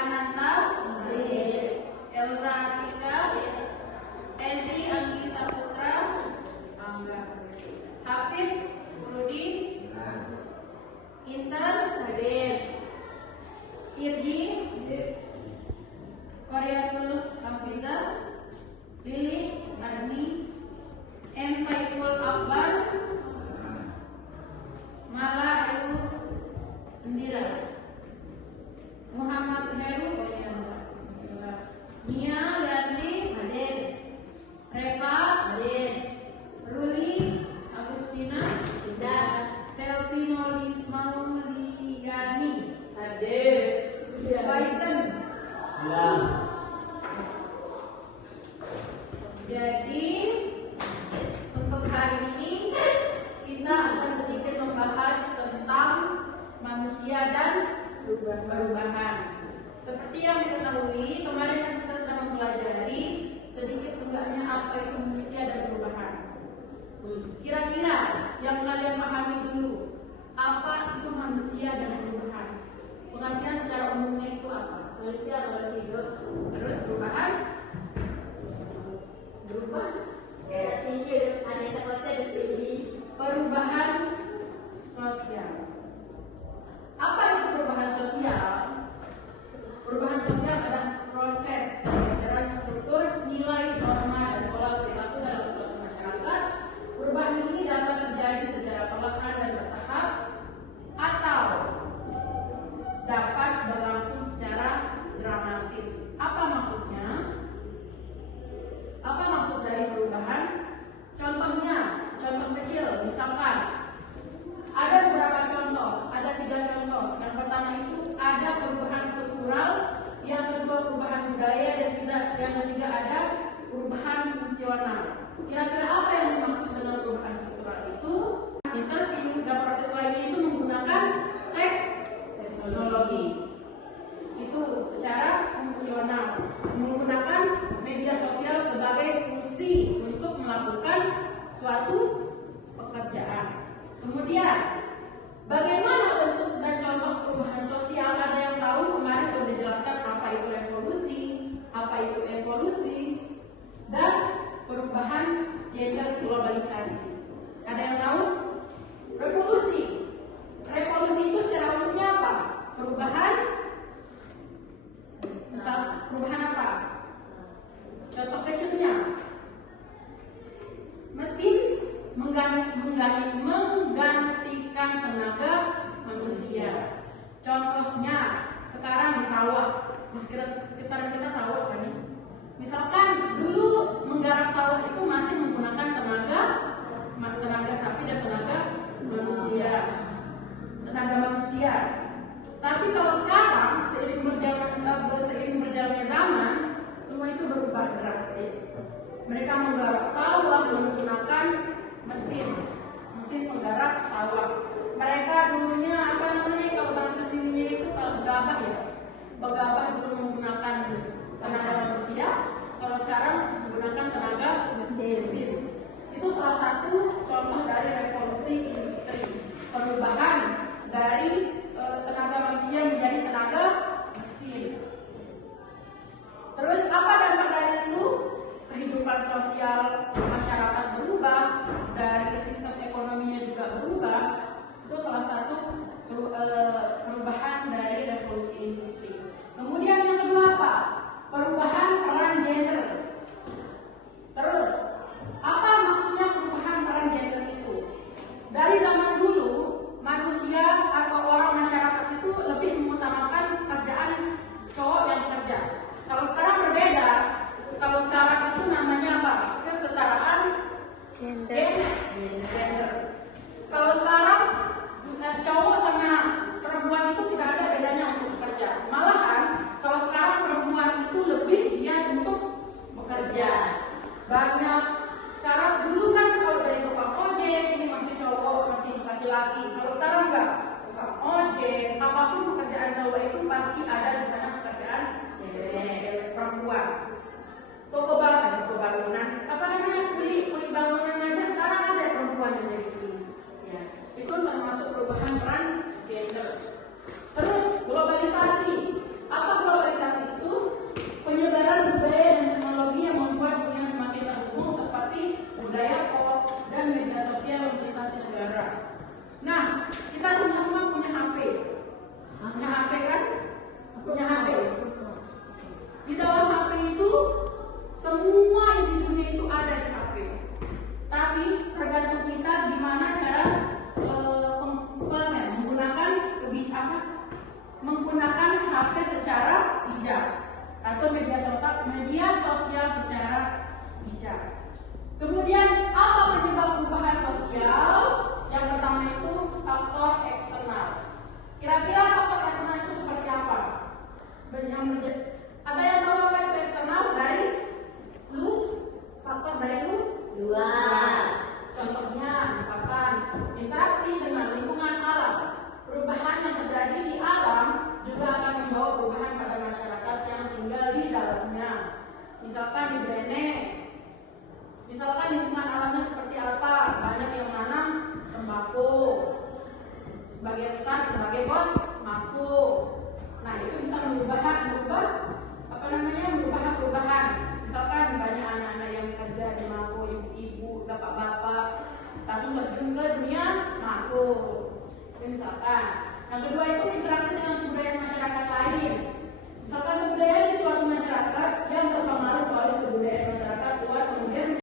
Ananta, Elza Atika, Ezi Anggi Saputra, Hafid Rudi, Inter Hadir, Irji Koryatul Hafiza, Lili Arni, M. Saiful Akbar, Mala Ayu Indira, Muhammad Heru, Nia Liarni Hadir, Reva Hadir, Ruli Agustina tidak, Selvi Mauliani Hadir, Baitan hilang. Jadi untuk hari ini kita akan sedikit membahas tentang manusia dan perubahan. Seperti yang diketahui, kemarin kan kita sudah mempelajari sedikit enggaknya apa itu manusia dan perubahan. Kira-kira yang kalian pahami dulu, apa itu manusia dan perubahan? Pengertian secara umumnya itu apa? Manusia kalau hidup. Terus perubahan? Berubah. Perubahan sosial. Apa itu perubahan sosial? Perubahan sosial adalah proses pergeseran struktur, nilai, norma, dan pola perilaku dalam suatu masyarakat. Perubahan ini dapat terjadi secara perlahan dan bertahap, atau dapat berlangsung secara dramatis. Apa maksudnya? Apa maksud dari perubahan? Contohnya, contoh kecil, misalkan ada beberapa contoh, ada 3 contoh. Yang pertama itu ada perubahan struktural, yang kedua perubahan budaya, dan yang ketiga ada perubahan fungsional. Kira-kira apa yang dimaksud dengan perubahan struktural itu? Interview dan proses lainnya itu menggunakan teknologi. Itu secara fungsional, menggunakan media sosial sebagai fungsi untuk melakukan suatu pekerjaan. Kemudian, bagaimana bentuk dan contoh perubahan sosial? Ada yang tahu? Kemarin sudah dijelaskan apa itu revolusi, apa itu evolusi, dan perubahan gender globalisasi. Ada yang tahu? Revolusi. Revolusi itu secara umumnya apa? Perubahan. Misal perubahan apa? Contoh kecilnya, mesin menggantikan tenaga manusia. Contohnya sekarang di sawah, di sekitar kita sawah kan. Misalkan dulu menggarap sawah itu masih menggunakan tenaga sapi dan tenaga manusia. Tapi kalau sekarang seiring berjalannya zaman, semua itu berubah drastis. Mereka menggarap sawah menggunakan mesin menggarap sawah. Mereka dulunya kalau bahasa sininya itu kalau begabah dulu menggunakan tenaga manusia, kalau sekarang menggunakan tenaga mesin. Itu salah satu contoh dari revolusi industri, perubahan dari tenaga manusia menjadi tenaga mesin. Terus apa dampak dari itu? Kehidupan sosial masyarakat berubah, dari sistem ekonominya juga berubah. Itu salah satu perubahan dari revolusi industri. Kemudian yang kedua apa? Perubahan peran gender. Terus apa maksudnya perubahan peran gender itu? Dari zaman dulu manusia atau orang masyarakat itu lebih mengutamakan pekerjaan cowok yang bekerja. Kalau sekarang berbeda. Kalau sekarang itu namanya apa? Kesetaraan gender. Kalau sekarang cowok sama perempuan itu tidak ada bedanya untuk bekerja. Malahan kalau sekarang perempuan itu lebih giat untuk bekerja. Banyak sekarang, dulu kan kalau dari tukang ojek ini masih cowok, masih laki-laki. Kalau sekarang enggak, tukang ojek, apapun pekerjaan cowok itu pasti ada di sana pekerjaan perempuan. Toko bangunan, kuli bangunan aja sekarang ada perempuan yang jadi kuli. Ya, itu termasuk perubahan peran gender. Terus globalisasi. Apa globalisasi? budaya pop, dan media sosial likuiditas negara. Nah, kita semua punya HP. Punya HP kan? Punya HP. Di dalam HP itu semua isi dunia itu ada di HP. Tapi tergantung kita gimana cara menggunakan HP secara bijak atau media sosial secara bijak. Kemudian apa penyebab perubahan sosial? Yang pertama itu faktor eksternal. Kira-kira faktor eksternal itu seperti apa? Ada yang tahu apa itu eksternal dari lu? Faktor dari lu? Luar. Contohnya misalkan interaksi dengan lingkungan alam. Perubahan yang terjadi di alam juga akan membawa perubahan pada masyarakat yang tinggal di dalamnya. Misalkan di Brene, misalkan lingkungan alamnya seperti apa? Banyak yang menanam tembakau, sebagian besar sebagai bos maku. Nah itu bisa merubah perubahan. Misalkan banyak anak-anak yang kerja di maku, ibu-ibu, bapak-bapak, langsung terjun ke dunia maku. Misalkan, yang kedua itu interaksi dengan kebudayaan masyarakat lain. Misalkan kebudayaan di suatu masyarakat yang terpengaruh oleh kebudayaan masyarakat luar kemudian